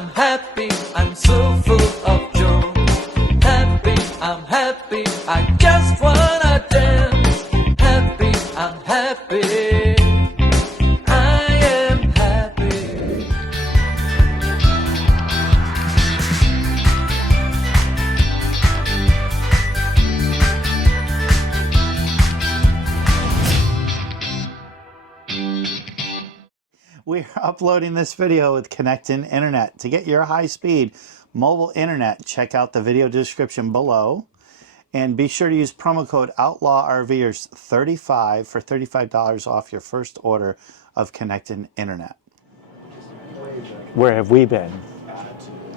I'm happy, I'm so full of joy. Happy, I'm happy, I just wanna dance. Happy, I'm happy, I am happy. We're uploading this video with ConnecTen Internet. To get your high-speed mobile internet, check out the video description below. And be sure to use promo code OutlawRVers35 for $35 off your first order of ConnecTen Internet. Where have we been?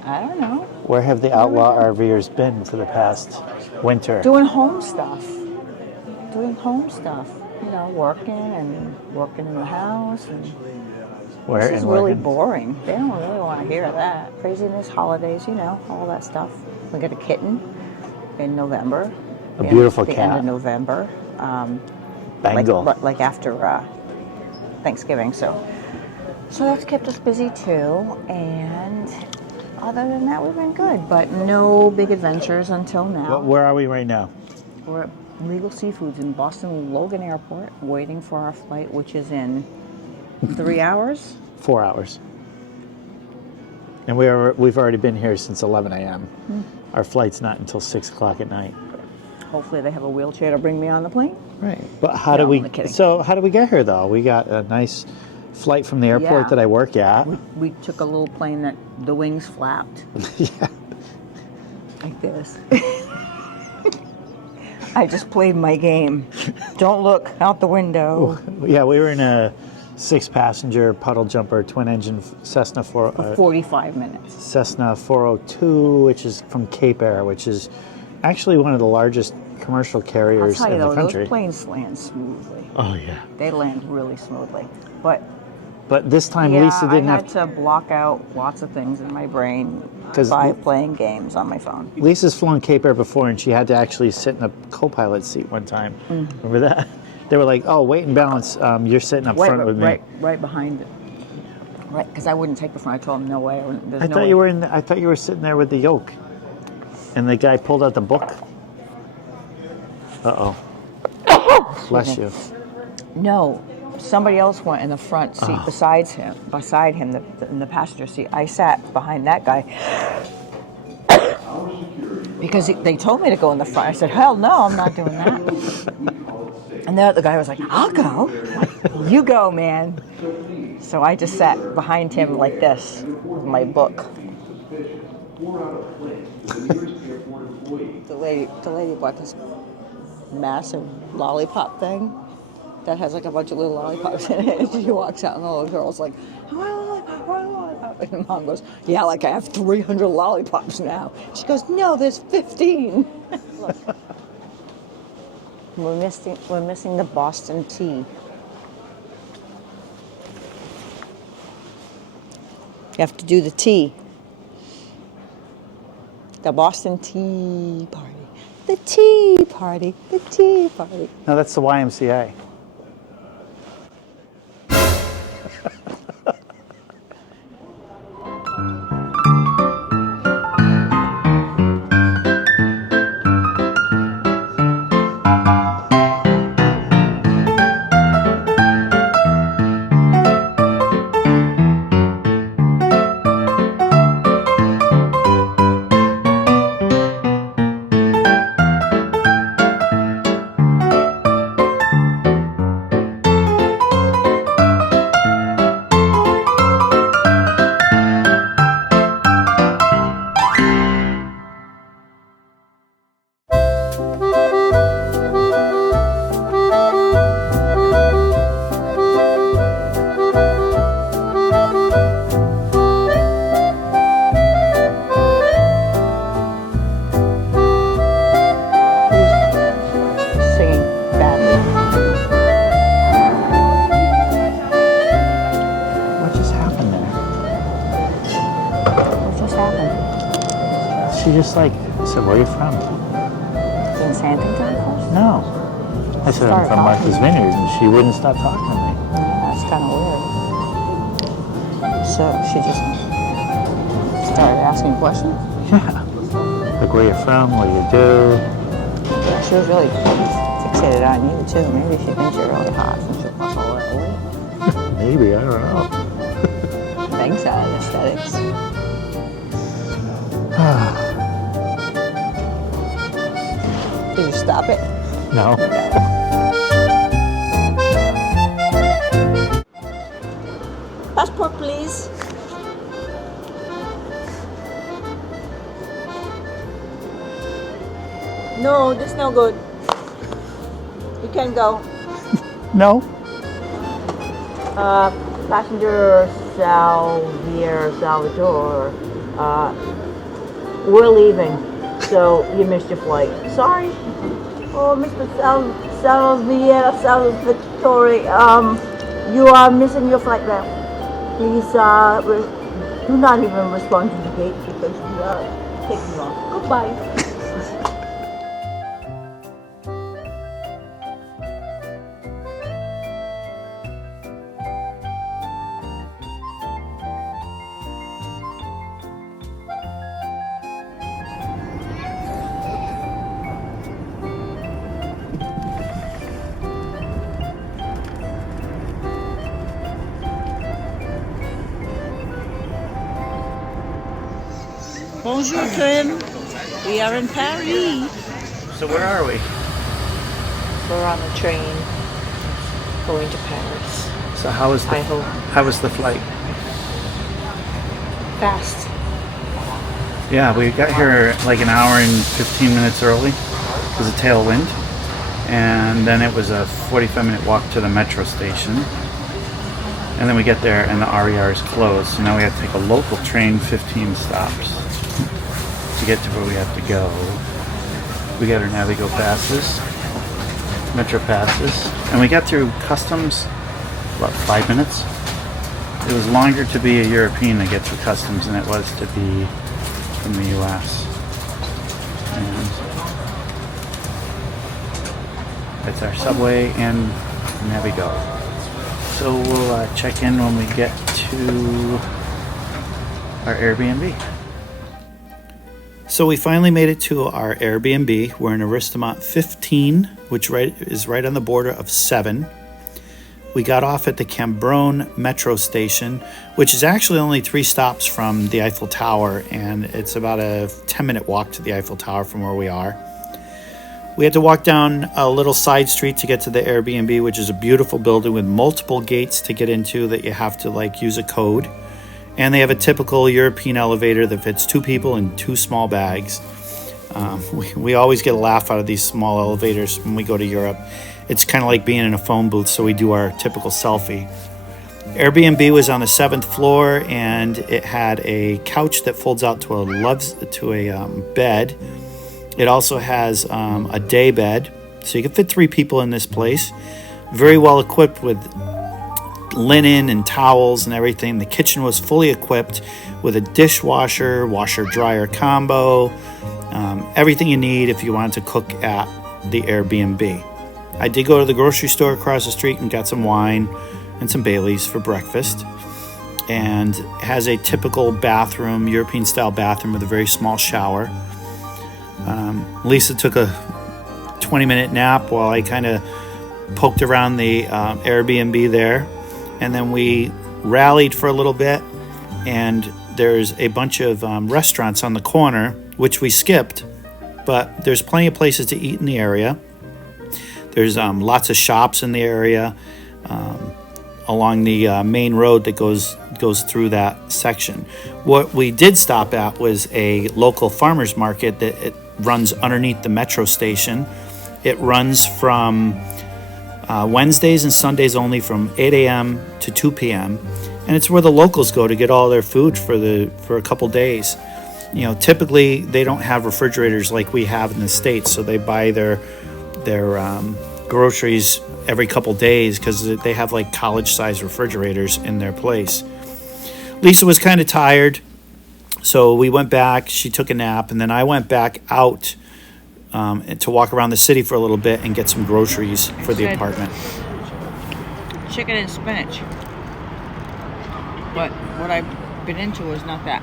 I don't know. Where have the Outlaw RVers been for the past winter? Doing home stuff. Doing home stuff. You know, working in the house. And Where this is and really working? boring. They don't really want to hear that. Craziness, holidays, you know, all that stuff. We got a kitten in November. A beautiful the cat. end of November. Bengal. Like after Thanksgiving. So that's kept us busy too. And other than that, we've been good. But no big adventures until now. Where are we right now? We're at Legal Seafoods in Boston Logan Airport, waiting for our flight, which is in 3 hours. 4 hours. And we've already been here since 11 a.m. Our flight's not until 6 o'clock at night. Hopefully they have a wheelchair to bring me on the plane. Right. But how No, do we? I'm kidding. So how do we get here though? We got a nice flight from the airport Yeah. that I work at. We took a little plane that the wings flapped Yeah. like this. I just played my game. Don't look out the window. Yeah, we were in a 6-passenger puddle jumper twin engine Cessna 45 minutes. Cessna 402, which is from Cape Air, which is actually one of the largest commercial I'll carriers tell you in the though, country. those planes land smoothly. Oh yeah. They land really smoothly. But This time yeah, Lisa didn't I have had to block out lots of things in my brain 'Cause by playing games on my phone. Lisa's flown Cape Air before, and she had to actually sit in a co-pilot seat one time. Remember that? They were like, "Oh, weight and balance. You're sitting up front with me." Right behind it. Right, because I wouldn't take the front. I told him no way. I thought you were in. I thought you were sitting there with the yoke, and the guy pulled out the book. Uh oh. Bless you. No, somebody else went in the front seat beside him, in the passenger seat. I sat behind that guy because they told me to go in the front. I said, "Hell no, I'm not doing that." And the guy was like, "I'll go." I'm like, "You go, man." So I just sat behind him like this with my book. The lady bought this massive lollipop thing that has like a bunch of little lollipops in it. And she walks out and all the girls like, "I want a lollipop, I want a lollipop." And Mom goes, "Yeah, like I have 300 lollipops now." She goes, "No, there's 15. We're missing the Boston tea. You have to do the tea. The Boston Tea Party. The tea party. The tea party. No, that's the YMCA. She just like, I said, "Where are you from?" Didn't say anything to her first? No. I said, "I'm from Martha's Vineyard," and she wouldn't stop talking to me. That's kind of weird. So she just Started asking questions. Yeah. Like where you're from, what do you do? Yeah, she was really fixated on you too. Maybe she thinks you're really hot since you're plus all that weight. Maybe, I don't know. Thanks, aesthetics. Did you stop it? No. Passport, please. No, this no good. You can go. No. Passenger Salvador. We're leaving, so you missed your flight. Sorry. Oh, Mr. Salvatore, you are missing your flight now. Please, do not even respond to the gate because we are taking off. Goodbye. Bonjour, Tim. We are in Paris. So where are we? We're on the train going to Paris. So how was I hope. how was the flight? Fast. Yeah, we got here like an hour and 15 minutes early. It was a tailwind. And then it was a 45-minute walk to the metro station. And then we get there and the RER is closed. So now we have to take a local train 15 stops to get to where we have to go. We got our Navigo passes, Metro passes, and we got through customs about 5 minutes. It was longer to be a European to get through customs than it was to be from the US. And that's our subway and Navigo. So we'll check in when we get to our Airbnb. So we finally made it to our Airbnb. We're in Aristamont 15, which is right on the border of 7. We got off at the Cambronne metro station, which is actually only 3 stops from the Eiffel Tower, and it's about a 10-minute walk to the Eiffel Tower from where we are. We had to walk down a little side street to get to the Airbnb, which is a beautiful building with multiple gates to get into that you have to use a code. And they have a typical European elevator that fits 2 people in 2 small bags. We always get a laugh out of these small elevators when we go to Europe. It's kind of like being in a phone booth, so we do our typical selfie. Airbnb was on the 7th floor, and it had a couch that folds out to a bed. It also has a day bed, so you can fit 3 people in this place. Very well equipped with linen and towels and everything. The kitchen was fully equipped with a dishwasher, washer-dryer combo, everything you need if you wanted to cook at the Airbnb. I did go to the grocery store across the street and got some wine and some Baileys for breakfast. And it has a typical bathroom, European-style bathroom with a very small shower. Lisa took a 20-minute nap while I kind of poked around the Airbnb there. And then we rallied for a little bit, and there's a bunch of restaurants on the corner, which we skipped, but there's plenty of places to eat in the area. There's lots of shops in the area along the main road that goes through that section. What we did stop at was a local farmer's market that it runs underneath the metro station. It runs from Wednesdays and Sundays only from 8 a.m. to 2 p.m. And it's where the locals go to get all their food for a couple days. Typically they don't have refrigerators like we have in the States, so they buy their groceries every couple days because they have college-sized refrigerators in their place. Lisa was kind of tired, so we went back. She took a nap, and then I went back out to walk around the city for a little bit and get some groceries for the apartment. Chicken and spinach. But what I've been into is not that.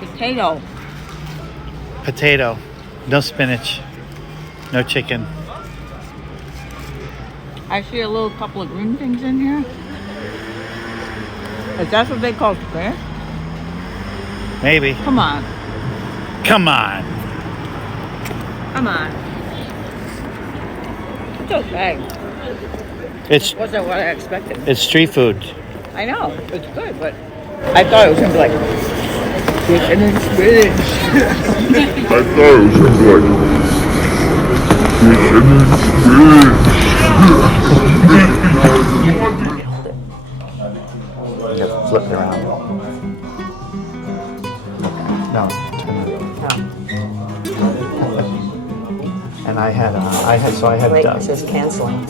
Potato. Potato. No spinach. No chicken. I see a little couple of green things in here. Is that what they call spinach? Maybe. Come on. Come on. Come on. It's okay. It's Wasn't what I expected. it's street food. I know. It's good, but I thought it was going to be like chicken and spinach. I thought it was gonna be like chicken and spinach. Flip it around. No, turn it. And I had Wait, it says canceling.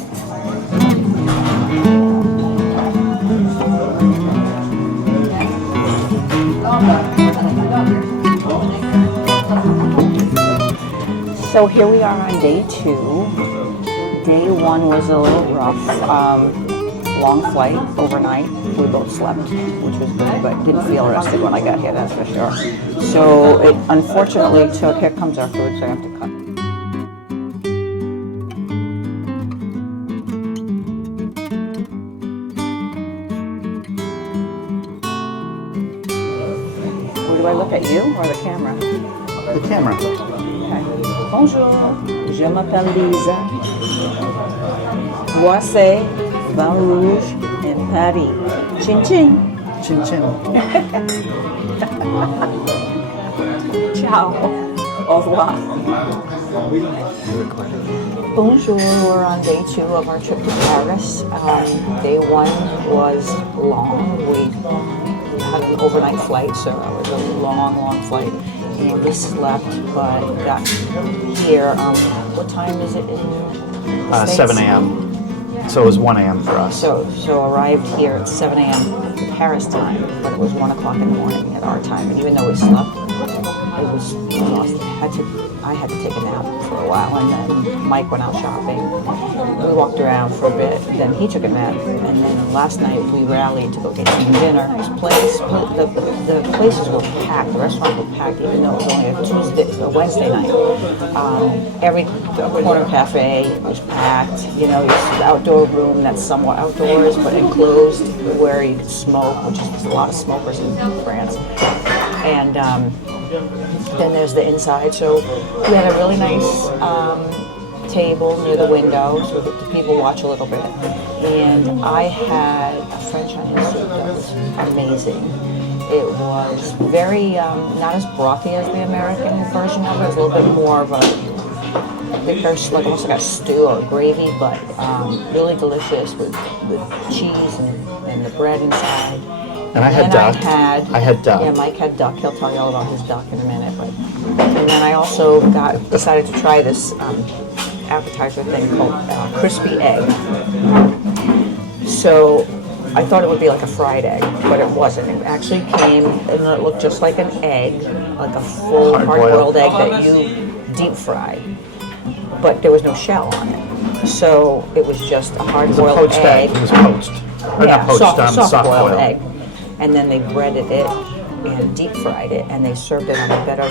So here we are on day 2. Day 1 was a little rough. Long flight overnight. We both slept, which was good, but didn't feel rested when I got here, that's for sure. So it unfortunately took, here comes our food, so I have to cut. Where do I look at, you or the camera? the camera. Okay. Bonjour, je m'appelle Lisa. Moi c'est vin rouge in Paris. Chin chin. Chin chin. Ciao. Au revoir. Bonjour, we're on day 2 of our trip to Paris. Day 1 was long. We had an overnight flight, so it was a long flight. And we slept, but got here. What time is it in the States? 7 a.m. So it was 1 a.m. for us. So arrived here at 7 a.m. Paris time, but it was 1 o'clock in the morning at our time. And even though we slept, it was exhausting. I had to take a nap for a while, and then Mike went out shopping. We walked around for a bit. Then he took a nap, and then last night we rallied to go get some dinner. The places were packed. The restaurants were packed, even though it was only a Wednesday night. Every corner cafe was packed. You know, this outdoor room that's somewhat outdoors but enclosed, where you could smoke, which is a lot of smokers in France. And then there's the inside. So we had a really nice table near the window, so the people watch a little bit. And I had a French onion soup that was amazing. It was very, not as brothy as the American version of it. It was a little bit more of a thicker, like almost like a stew or gravy, but really delicious with cheese and the bread inside. And I had duck. I had duck. Yeah, Mike had duck. He'll tell you all about his duck in a minute. And then I also decided to try this appetizer thing called crispy egg. So I thought it would be like a fried egg, but it wasn't. It actually came and it looked just like an egg, like a full hard-boiled egg that you deep fried. But there was no shell on it. So it was just a hard-boiled egg. It was poached. Yeah, soft-boiled egg. And then they breaded it and deep fried it, and they served it on a bed of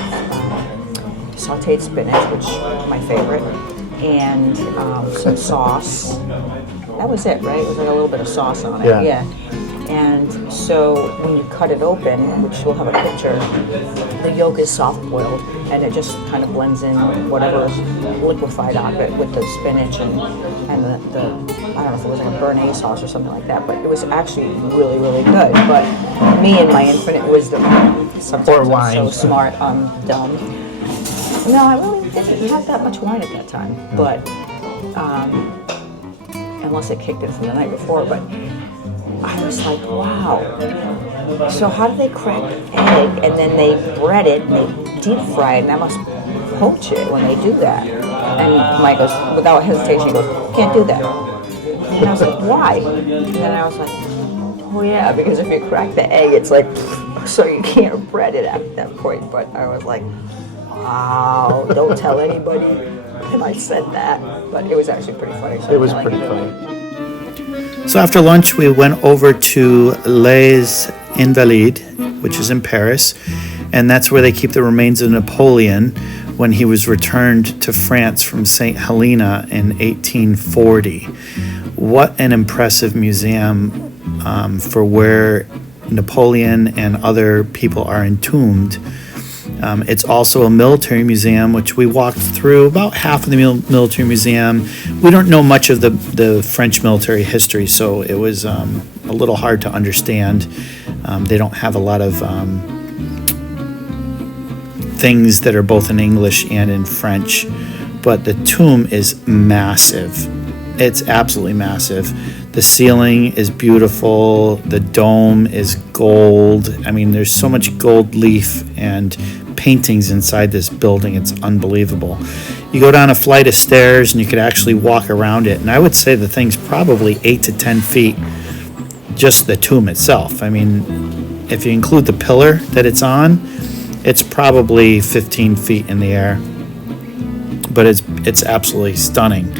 sauteed spinach, which is my favorite, and some sauce. That was it, right? It was like a little bit of sauce on it. Yeah. And so when you cut it open, which we'll have a picture, the yolk is soft boiled, and it just kind of blends in whatever is liquefied out of it with the spinach and the I don't know if it was like a béarnaise sauce or something like that, but it was actually really, really good. But me and my infinite wisdom, sometimes I'm so smart, I'm dumb. No, I really didn't have that much wine at that time, but unless it kicked in from the night before, but I was like, wow. So how do they crack egg and then they bread it and they deep fry it, and I must poach it when they do that? And Mike goes, without hesitation, he goes, can't do that. And I was like, why? And then I was like, oh yeah, because if you crack the egg, it's like, so you can't bread it at that point. But I was like, wow, don't tell anybody. And I said that, but it was actually pretty funny. So it was pretty funny. So after lunch, we went over to Les Invalides, which is in Paris, and that's where they keep the remains of Napoleon when he was returned to France from St. Helena in 1840. What an impressive museum for where Napoleon and other people are entombed. It's also a military museum, which we walked through about half of the military museum. We don't know much of the French military history, so it was a little hard to understand. They don't have a lot of things that are both in English and in French, but the tomb is massive. It's absolutely massive. The ceiling is beautiful. The dome is gold. I mean, there's so much gold leaf and paintings inside this building. It's unbelievable. You go down a flight of stairs and you could actually walk around it. And I would say the thing's probably 8 to 10 feet, just the tomb itself. I mean, if you include the pillar that it's on, it's probably 15 feet in the air. But it's absolutely stunning.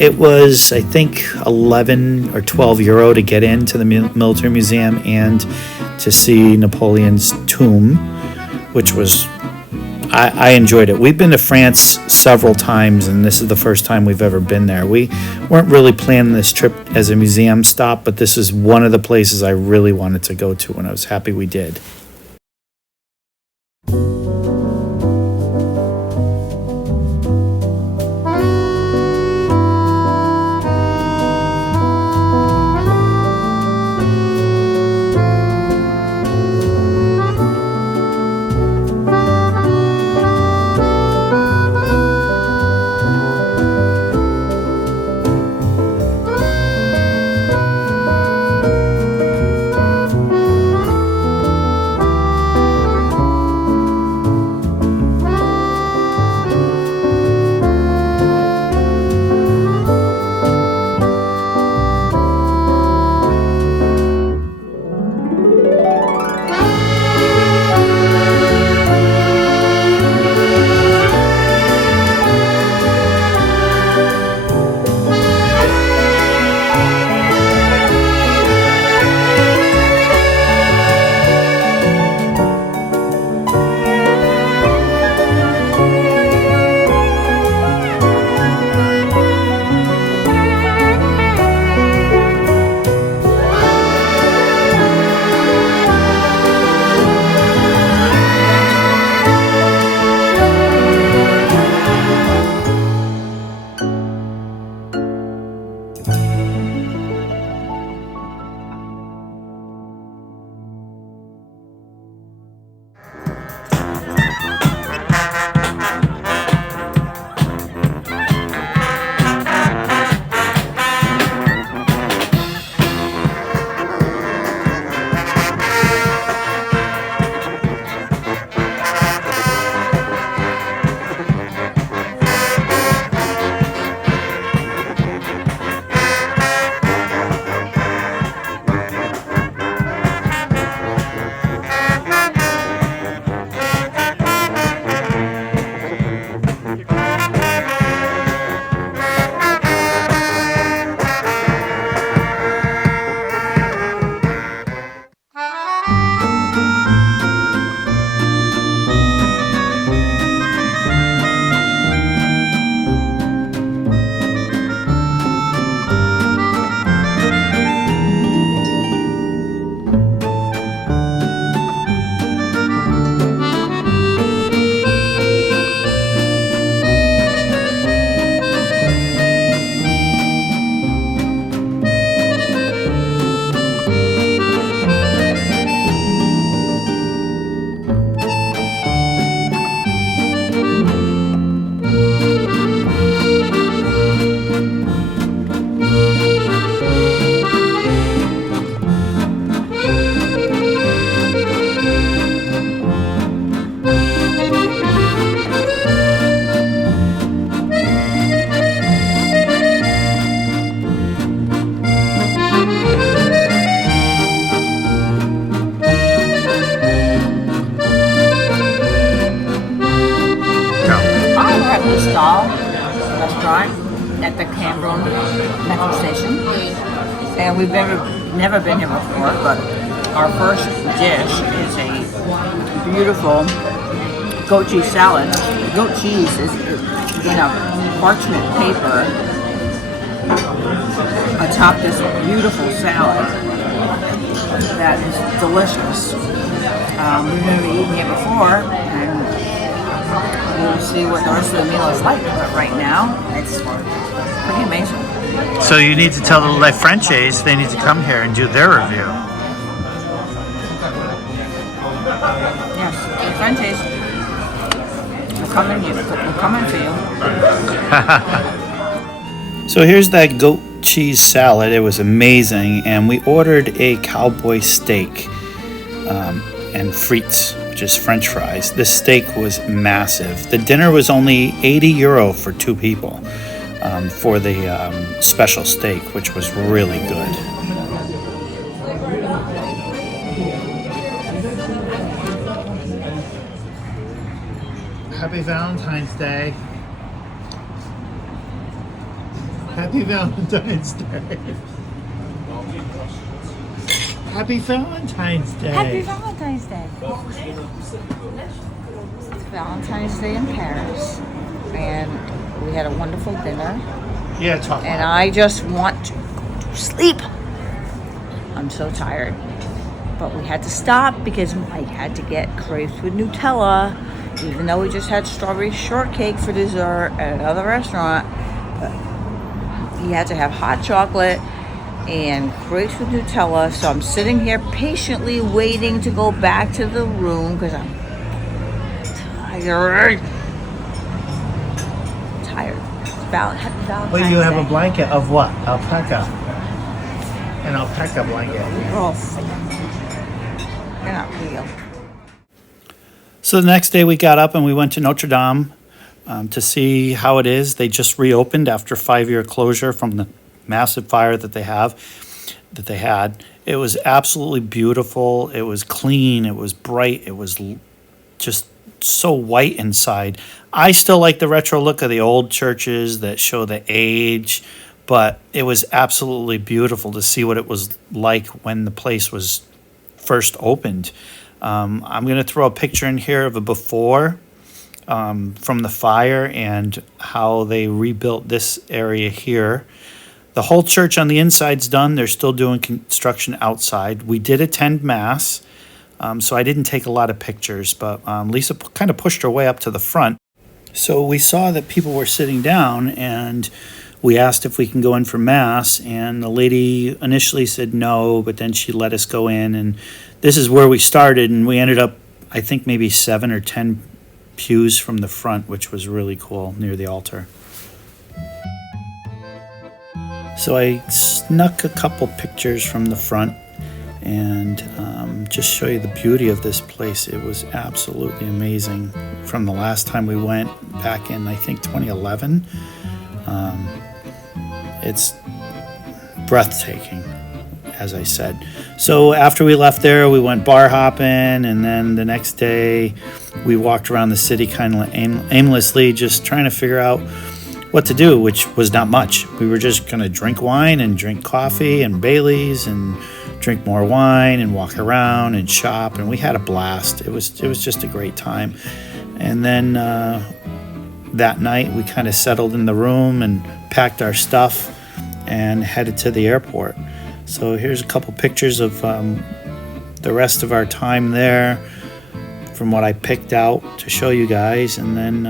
It was, I think, 11 or 12 euro to get into the military museum and to see Napoleon's tomb, which was, I enjoyed it. We've been to France several times, and this is the first time we've ever been there. We weren't really planning this trip as a museum stop, but this is one of the places I really wanted to go to, and I was happy we did. stall restaurant. at the Cambridge metro station, and we've never been here before. But our first dish is a beautiful goat cheese salad. Goat cheese is in a parchment paper atop this beautiful salad that is delicious. We've never eaten it before, and we'll see what the rest of the meal is like. But right now, it's pretty amazing. So you need to tell the Les Frenchies they need to come here and do their review. Yes, the Frenchies. We're coming for you. So here's that goat cheese salad. It was amazing, and we ordered a cowboy steak and frites, which is French fries. This steak was massive. The dinner was only €80 for 2 people for the special steak, which was really good. Happy Valentine's Day. Happy Valentine's Day. Happy Valentine's Day. Happy Valentine's Day. It's Valentine's Day in Paris, and we had a wonderful dinner. Yeah, talk. And I just want to go to sleep. I'm so tired. But we had to stop because I had to get crepes with Nutella, even though we just had strawberry shortcake for dessert at another restaurant. But you had to have hot chocolate and crepes with Nutella. So I'm sitting here patiently waiting to go back to the room because I'm tired. Happy Valentine's Well, you have Day. a blanket of what? Alpaca. An alpaca blanket. Oh, they're not real. So the next day we got up and we went to Notre Dame to see how it is. They just reopened after 5-year closure from the massive fire that they had. It was absolutely beautiful. It was clean. It was bright. It was just so white inside. I still like the retro look of the old churches that show the age, but it was absolutely beautiful to see what it was like when the place was first opened. I'm going to throw a picture in here of a before from the fire and how they rebuilt this area here. The whole church on the inside's done. They're still doing construction outside. We did attend Mass, so I didn't take a lot of pictures, but Lisa kind of pushed her way up to the front. So we saw that people were sitting down, and we asked if we can go in for Mass, and the lady initially said no, but then she let us go in, and this is where we started, and we ended up, I think, maybe 7 or 10 pews from the front, which was really cool, near the altar. So I snuck a couple pictures from the front and just show you the beauty of this place. It was absolutely amazing from the last time we went back in, I think, 2011. It's breathtaking, as I said. So after we left there, we went bar hopping, and then the next day we walked around the city kind of aimlessly, just trying to figure out what to do, which was not much. We were just going to drink wine and drink coffee and Baileys and drink more wine and walk around and shop, and we had a blast. It was just a great time. And then that night we kind of settled in the room and packed our stuff and headed to the airport. So here's a couple pictures of the rest of our time there from what I picked out to show you guys, and then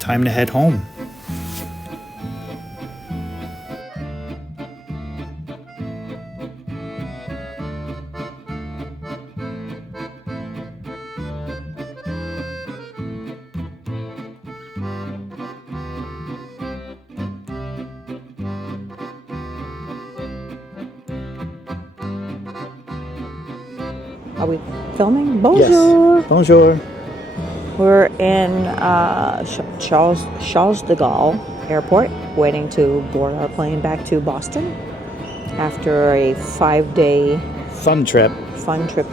time to head home. Are we filming? Bonjour. Yes. Bonjour. We're in Charles de Gaulle Airport, waiting to board our plane back to Boston after a 5-day Fun trip.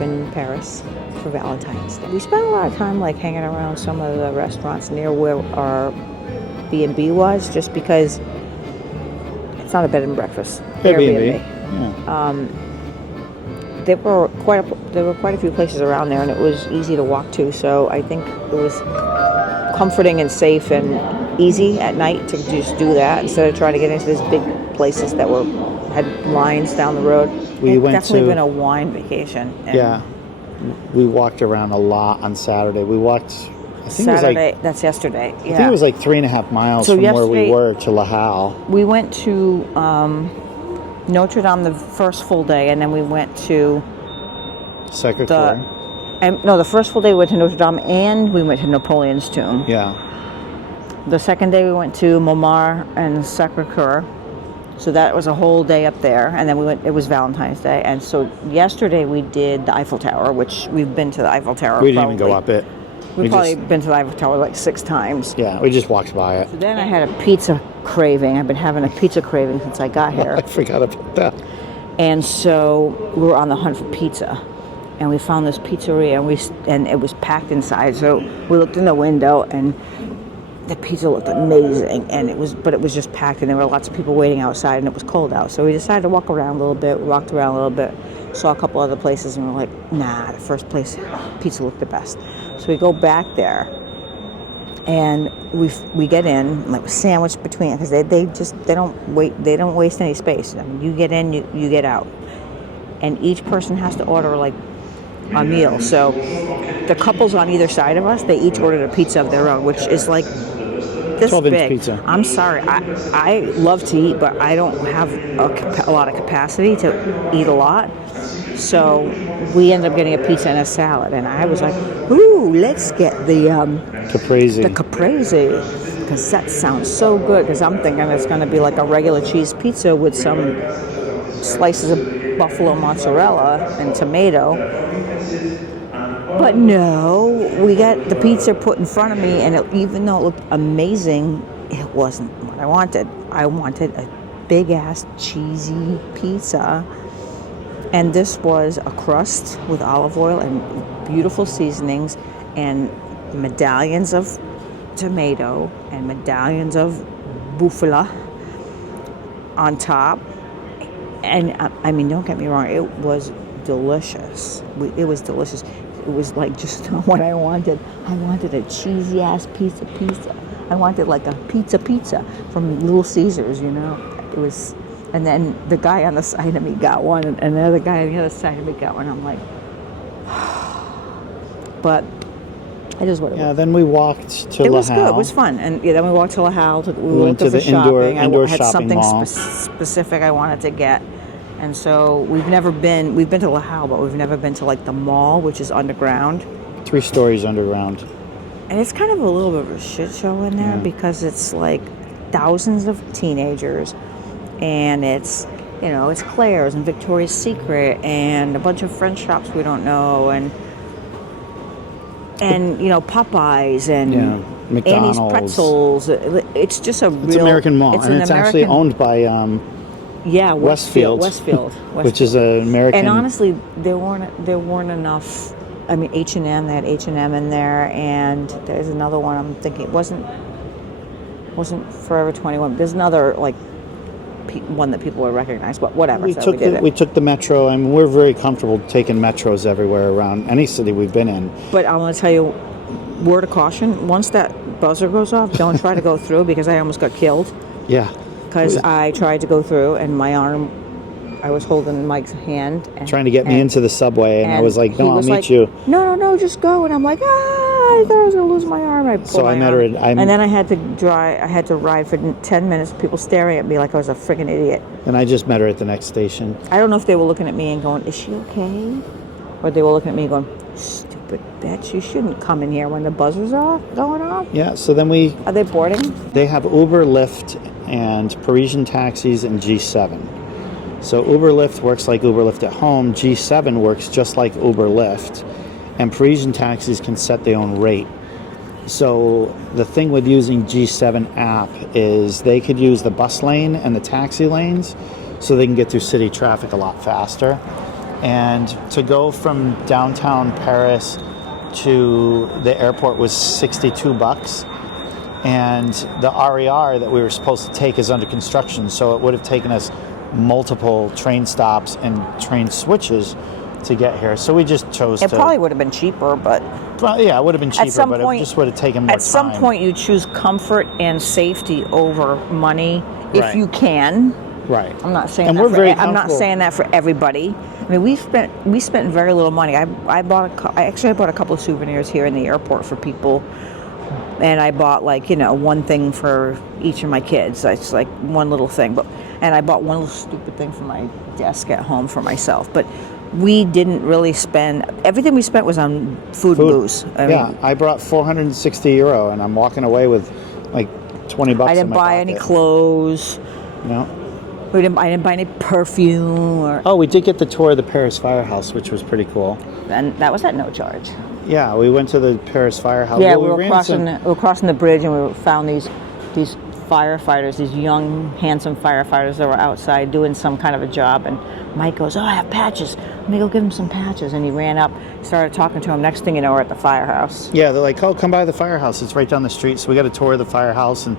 in Paris for Valentine's Day. We spent a lot of time hanging around some of the restaurants near where our B&B was, just because It's not a bed and breakfast. Airbnb. There were quite a few places around there, and it was easy to walk to. So I think it was comforting and safe and easy at night to just do that instead of trying to get into these big places that had lines down the road. It's definitely been a wine vacation. Yeah, we walked around a lot on Saturday. We walked. I think Saturday. it was That's yesterday. Yeah. I think it was like 3.5 miles from where we were to La Halle. We went to Notre Dame the first full day, and then we went to Sacré-Cœur. The first full day we went to Notre Dame, and we went to Napoleon's tomb. Yeah. The second day we went to Montmartre and Sacré-Cœur. So that was a whole day up there, and then it was Valentine's Day. And so yesterday we did the Eiffel Tower, which we've been to the Eiffel Tower. We didn't even go up it. We've probably been to the Eiffel Tower like 6 times. Yeah, we just walked by it. So then I had a pizza craving. I've been having a pizza craving since I got here. I forgot about that. And so we were on the hunt for pizza. And we found this pizzeria, and it was packed inside. So we looked in the window, and the pizza looked amazing, but it was just packed, and there were lots of people waiting outside, and it was cold out. So we decided to walk around a little bit. We walked around a little bit, saw a couple other places, and we're like, nah, the first place, pizza looked the best. So we go back there, and we get in, like sandwiched between, because they don't waste any space. I mean, you get in, you get out, and each person has to order like a meal. So the couples on either side of us, they each ordered a pizza of their own, which is like this 12-inch big. pizza. I'm sorry, I love to eat, but I don't have a lot of capacity to eat a lot. So we ended up getting a pizza and a salad, and I was like, ooh, let's get the caprese. The caprese, because that sounds so good, because I'm thinking it's going to be like a regular cheese pizza with some slices of buffalo mozzarella and tomato. But no, we got the pizza put in front of me, and even though it looked amazing, it wasn't what I wanted. I wanted a big-ass cheesy pizza, and this was a crust with olive oil and beautiful seasonings and medallions of tomato and medallions of bufala on top. And I mean, don't get me wrong, it was delicious. It was delicious. It was like just what I wanted. I wanted a cheesy ass pizza. I wanted like a pizza from Little Caesars, you know. It was, and then the guy on the side of me got one, and another guy on the other side of me got one. I'm like, but it is what it was. Yeah, then we walked to La Halle. It was good. It was fun, and then we walked to La Halle. We went to the shopping. indoor I had shopping something mall. specific I wanted to get. And so we've been to La Halle, but we've never been to like the mall, which is underground. 3 stories underground. And it's kind of a little bit of a shit show in there because it's like thousands of teenagers, and it's Claire's and Victoria's Secret and a bunch of French shops we don't know, and Popeyes and McDonald's. Annie's Pretzels. It's just a real... It's American mall, and it's actually owned by... Westfield, which is an American. And honestly, there weren't enough. I mean, H&M. They had H&M in there, and there's another one. I'm thinking it wasn't Forever 21. There's another like one that people would recognize, but whatever. We took the metro. I mean, we're very comfortable taking metros everywhere around any city we've been in. But I want to tell you, word of caution: once that buzzer goes off, don't try to go through, because I almost got killed. Yeah. Because I tried to go through, and my arm, I was holding Mike's hand. Trying to get me into the subway, and I was like, no, I'll meet you. No, just go. And I'm like, I thought I was going to lose my arm. I met her. And then I had to ride for 10 minutes, people staring at me like I was a friggin' idiot. And I just met her at the next station. I don't know if they were looking at me and going, is she okay? Or they were looking at me and going, stupid bitch, you shouldn't come in here when the buzzer's going off. Yeah, so then Are they boarding? They have Uber, Lyft, and Parisian taxis and G7. So Uber Lyft works like Uber Lyft at home. G7 works just like Uber Lyft. And Parisian taxis can set their own rate. So the thing with using G7 app is they could use the bus lane and the taxi lanes so they can get through city traffic a lot faster. And to go from downtown Paris to the airport was $62. and the RER that we were supposed to take is under construction, so it would have taken us multiple train stops and train switches to get here. So we just chose It to... probably would have been cheaper, but Well, yeah, it would have been cheaper, some but point- it just would have taken more time. at some point you choose comfort and safety over money if Right. you can. Right. I'm not saying And that we're for, very I'm not comfortable. saying that for everybody. I mean, we spent very little money. I bought I bought a couple of souvenirs here in the airport for people, and I bought like one thing for each of my kids. It's like one little thing, and I bought one little stupid thing for my desk at home for myself. But we didn't really spend. Everything we spent was on food and booze. I mean, I brought €460, and I'm walking away with like $20 I in didn't my buy pocket. any clothes. No. I didn't buy any perfume, Oh, we did get the tour of the Paris Firehouse, which was pretty cool. and that was at no charge. Yeah, we went to the Paris Firehouse. Yeah, Well, we were ran crossing some- we were crossing the bridge, and we found these firefighters, these young, handsome firefighters that were outside doing some kind of a job. And Mike goes, "Oh, I have patches. Let me go give him some patches." And he ran up, started talking to him. Next thing you know, we're at the firehouse. Yeah, they're like, "Oh, come by the firehouse. It's right down the street." So we got a tour of the firehouse, and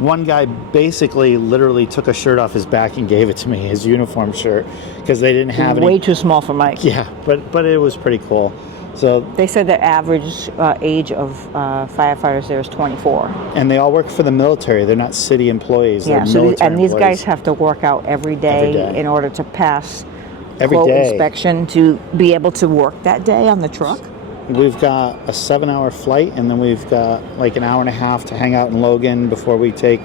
one guy basically literally took a shirt off his back and gave it to me, his uniform shirt, because they didn't have Way any. too small for Mike. Yeah, but it was pretty cool. So, They said the average age of firefighters there is 24. and they all work for the military. They're not city employees. Yeah, They're so military these employees. guys have to work out every day, Every day. in order to pass Every quote day. inspection to be able to work that day on the truck. We've got a 7-hour flight, and then we've got like an hour and a half to hang out in Logan before we take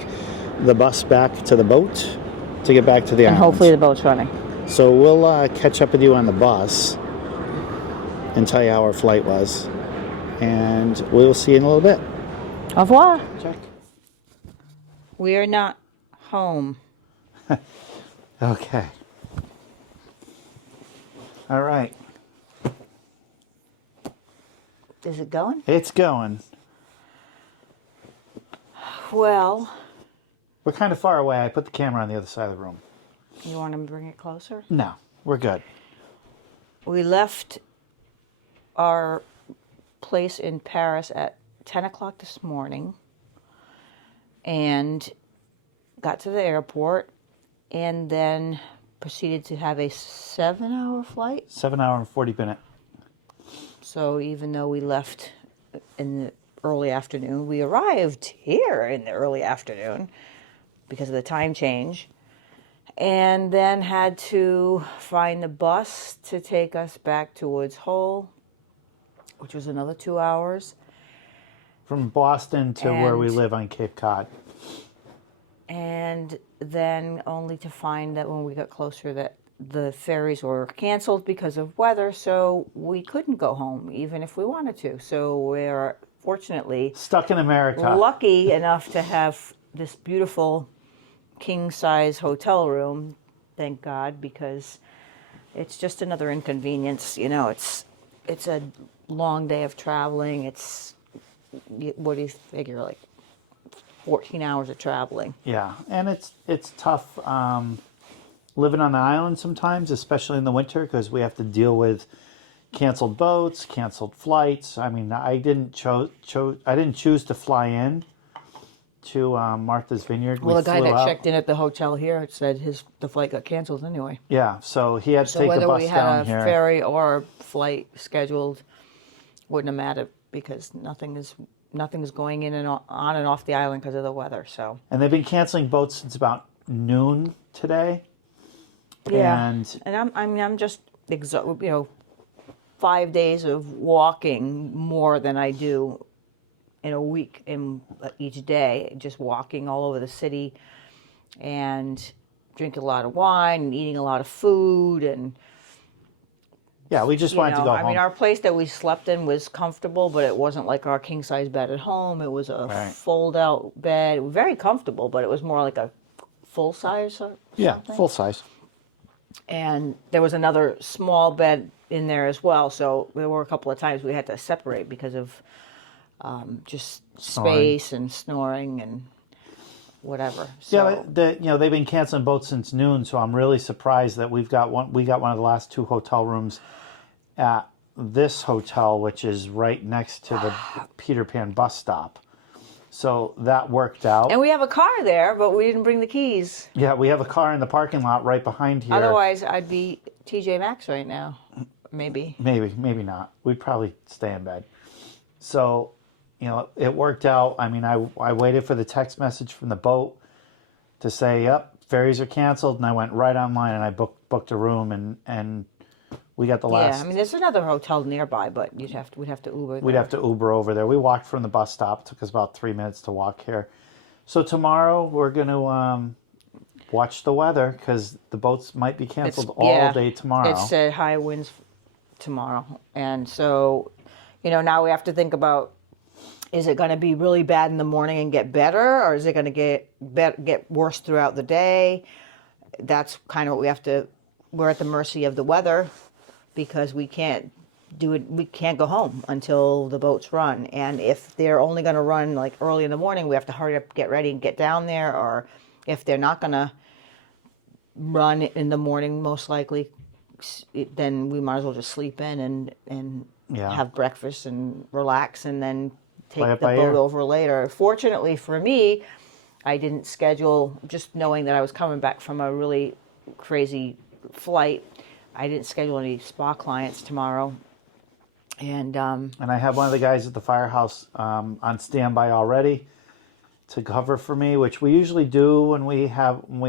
the bus back to the boat to get back to the And islands. hopefully the boat's running. So we'll catch up with you on the bus and tell you how our flight was. And we'll see you in a little bit. Au revoir. Check. We are not home. Okay. All right. Is it going? It's going. Well, We're kind of far away. I put the camera on the other side of the room. you want to bring it closer? No, we're good. We left our place in Paris at 10 o'clock this morning and got to the airport and then proceeded to have a 7-hour flight. 7-hour and 40-minute. So even though we left in the early afternoon, we arrived here in the early afternoon because of the time change, and then had to find the bus to take us back to Woods Hole, which was another 2 hours. From Boston to where we And- live on Cape Cod. And then only to find that when we got closer that the ferries were canceled because of weather, so we couldn't go home even if we wanted to. So we're fortunately Stuck in America. lucky enough to have this beautiful king-size hotel room, thank God, because it's just another inconvenience. You know, it's a long day of traveling. It's, what do you figure, like 14 hours of traveling. Yeah, and it's tough living on the island sometimes, especially in the winter, because we have to deal with canceled boats, canceled flights. I mean, I didn't choose to fly in to Martha's Vineyard. Well, the guy flew that out. checked in at the hotel here said the flight got canceled anyway. Yeah, so he had to So take the whether bus we down had a here. ferry or a flight scheduled wouldn't have mattered because nothing is going in and on and off the island because of the weather. So And they've been canceling boats since about noon today. yeah, And and I'm just 5 days of walking more than I do in a week in each day, just walking all over the city and drinking a lot of wine and eating a lot of food. And yeah, we just wanted to go I home. mean, our place that we slept in was comfortable, but it wasn't like our king size bed at home. It was a Right. fold out bed, very comfortable, but it was more like a full size or Yeah, something. full size. And there was another small bed in there as well. So there were a couple of times we had to separate because of just Snoring. space and snoring and whatever. So, Yeah, but they've been canceling boats since noon, so I'm really surprised that we got one of the last 2 hotel rooms at this hotel, which is right next to the Peter Pan bus stop. So that worked out. And we have a car there, but we didn't bring the keys. Yeah, we have a car in the parking lot right behind here. Otherwise, I'd be TJ Maxx right now. Maybe. Maybe not. We'd probably stay in bed. So, you know, it worked out. I mean, I waited for the text message from the boat to say, yep, ferries are canceled. And I went right online and I booked a room and we got the last. Yeah, I mean, there's another hotel nearby, but we'd have to Uber there. We'd have to Uber over there. We walked from the bus stop. It took us about 3 minutes to walk here. So tomorrow we're going to watch the weather because the boats might be canceled all day tomorrow. It said high winds tomorrow. And so, you know, now we have to think about, is it going to be really bad in the morning and get better, or is it going to get worse throughout the day? That's kind of what we have to, we're at the mercy of the weather because we can't do it, we can't go home until the boats run. And if they're only going to run like early in the morning, we have to hurry up, get ready and get down there. Or if they're not going to run in the morning, most likely, then we might as well just sleep in and have breakfast and relax and then take the boat over later. Fortunately for me, I didn't schedule, just knowing that I was coming back from a really crazy flight, I didn't schedule any spa clients tomorrow. And I have one of the guys at the firehouse on standby already to cover for me, which we usually do when we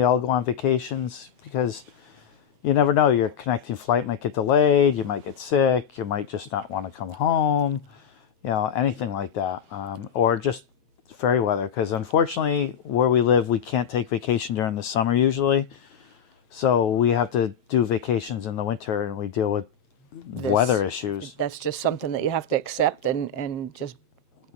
all go on vacations, because you never know, your connecting flight might get delayed, you might get sick, you might just not want to come home, you know, anything like that, or just ferry weather, because unfortunately where we live we can't take vacation during the summer usually, so we have to do vacations in the winter and we deal with weather issues. That's just something that you have to accept and just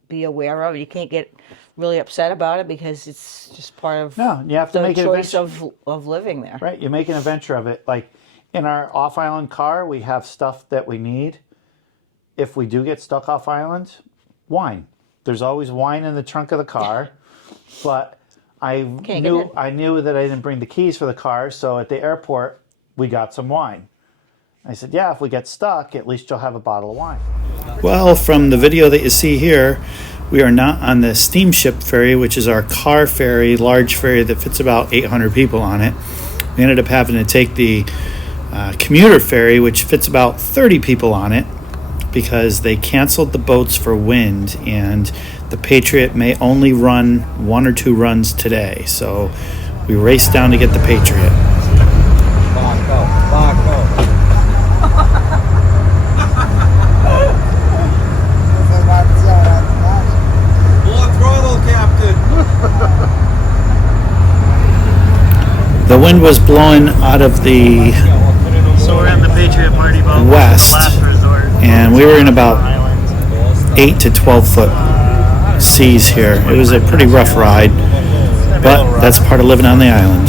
be aware of. You can't get really upset about it because it's just part of you have to the make choice of living there. Right, you make an adventure of it. Like in our off-island car, we have stuff that we need. If we do get stuck off-island, wine. There's always wine in the trunk of the car, but I knew that I didn't bring the keys for the car, so at the airport, we got some wine. I said, yeah, if we get stuck, at least you'll have a bottle of wine. Well, from the video that you see here, we are not on the steamship ferry, which is our car ferry, large ferry that fits about 800 people on it. We ended up having to take the commuter ferry, which fits about 30 people on it, because they canceled the boats for wind, and the Patriot may only run 1 or 2 runs today. So we raced down to get the Patriot. The wind was blowing out of the west, and we were in about 8 to 12 foot seas here. It was a pretty rough ride, but that's part of living on the island.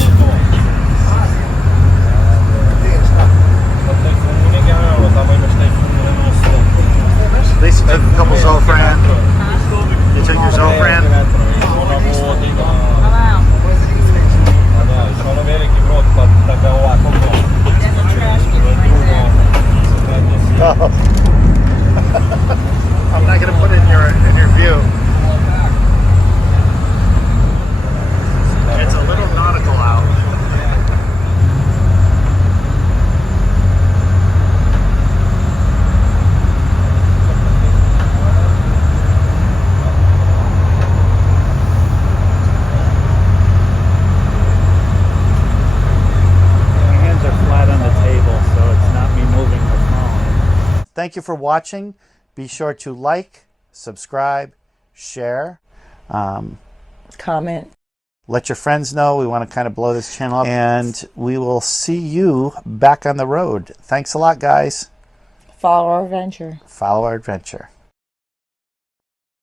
Lisa took a couple Zofran. You took your Zofran? I'm not going to put it in your view. It's a little nautical out. Thank you for watching. Be sure to like, subscribe, share, Comment. let your friends know. We want to kind of blow this channel up, and we will see you back on the road. Thanks a lot, guys. Follow our adventure. Follow our adventure.